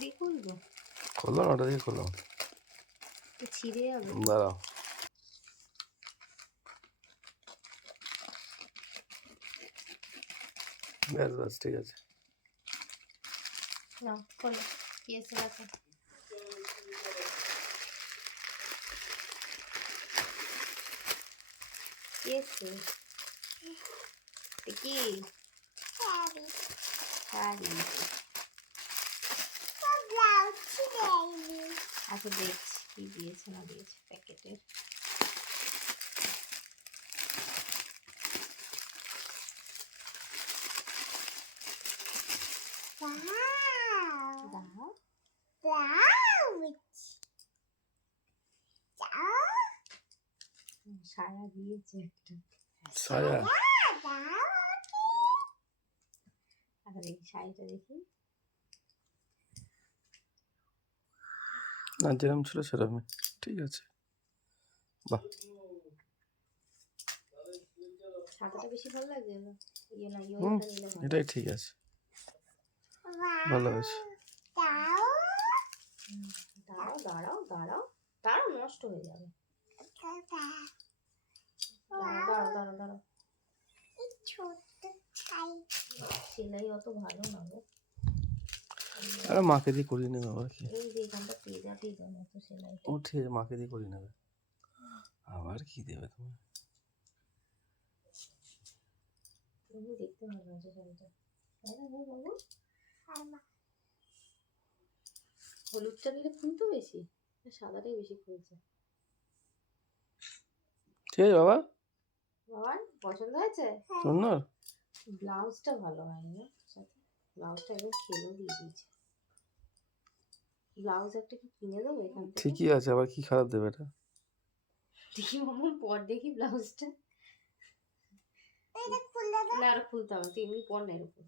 দিয়ে খুলবো, খুললাম ওটা দিয়ে খুললাম, ছিঁড়ে যাবে। দাঁড়াও ব্যাস ব্যাস ঠিক আছে। নাও খোলো, কি এসে রাখো। কি এসছে? কি শাড়ি? আচ্ছা দেখছি কি দিয়েছে না দিয়েছে প্যাকেটের। সায়া দিয়েছে একটা, সায়া। আচ্ছা দেখি শাড়িটা দেখি। না যেরকম ছিল সেরকমই ঠিক আছে। বাহ সাদাটা বেশি ভালো লাগে না, ইয়ে না হুম ইয়েটা নিলে ভালো। এটাই ঠিক আছে, ভালো হয়েছে। দাঁড়াও দাঁড়াও দাঁড়াও দাঁড়াও, নষ্ট হয়ে যাবে। দাঁড়াও দাঁড়াও দাঁড়াও দাঁড়াও, সেলাই অত ভালো না গো। আরে মাকে দিয়ে করিয়ে নেবে আবার কি, এই যে এখানটা তেজা তেজা মতো সেলাই। ও ঠিক আছে মাকে দিয়ে করিয়ে নেবে, আবার কি দেবে তুমি। তুমি দেখতে ভালো আছে শাড়িটা, তাই না গো বাবু? হলুদটা নিলে খুলতো বেশি, সাদাটাই বেশি খুলছে। ঠিক আছে বাবা, বাবার পছন্দ হয়েছে? সুন্দর। ব্লাউজটা ভালো হয়নি না সাথে, ব্লাউজটা একদম খেলেও দিয়ে দিয়েছে। ব্লাউজ একটা কি কিনে দেবো এখান থেকে? ঠিকই আছে, আবার কি খারাপ দেবে এটা। দেখি মামুন পর দেখি ব্লাউজটা। না আর খুলতে হবে, তুই এমনি পর না এরকম।